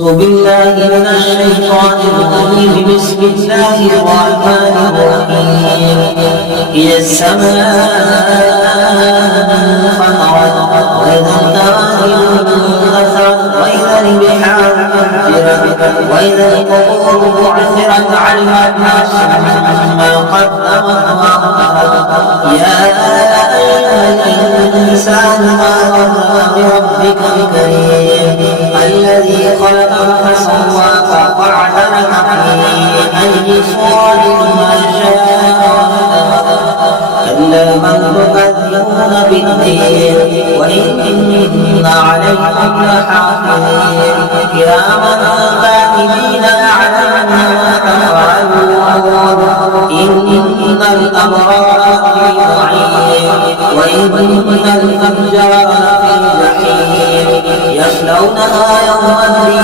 أعوذ بالله من الشيطان الرجيم. بسم الله الرحمن الرحيم. إذا السماء انفطرت وإذا الكواكب انتثرت وإذا البحار فجرت وإذا القبور بعثرت علمت نفس ما قدمت وأخرت. يا أيها الإنسان ما غرك بربك الكريم الذي خلقك فسواك فعدلك في أي صورة ما شاء كلا بل تكذبون بالدين وإن عليكم لحافظين كراما كاتبين يعلمون ما تفعلون. إن الأبرار لفي نعيم وإن الفجار لفي جحيم يصلونها يوم الدين